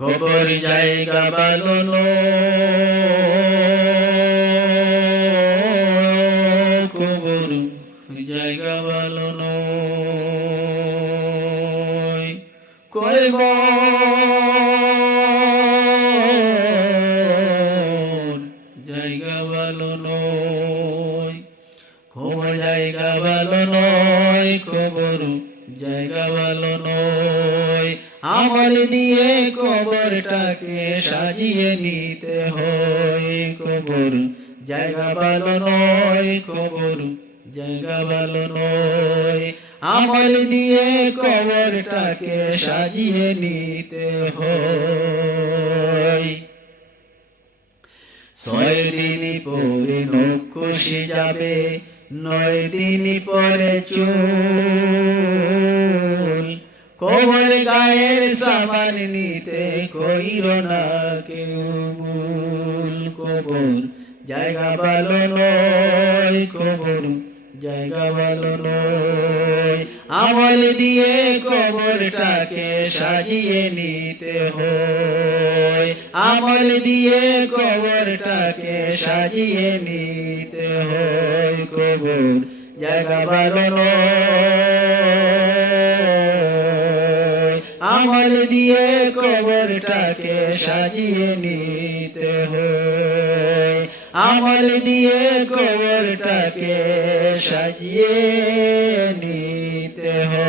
কবর জায়গা ভালো নয়, কবর জায়গা ভালো নয়। কবর জায়গা ভালো নয়, কবর জায়গা ভালো নয়, কবর জায়গা ভালো নয়। আমল দিয়ে কবরটাকে সাজিয়ে নিতে হয়, কবর জায়গা ভালো নয়, কবর জায়গা ভালো নয়। আমল দিয়ে কবরটাকে সাজিয়ে নিতে হয়। 6 দিন পরে নখ খসে যাবে, 9 দিন পরে চুল। কবর গায়ের সামান নিতে কইরো না কেউ ভুল। কবর জায়গা ভালো নয়, কবর জায়গা ভালো নয়। আমল দিয়ে কবরটাকে সাজিয়ে নিতে হয়, আমল দিয়ে কবরটাকে সাজিয়ে নিতে হয়। কবর জায়গা ভালো নয়, আমল দিয়ে কবরটাকে সাজিয়ে নিতে হয়, আমল দিয়ে কবরটাকে সাজিয়ে নিতে হয়।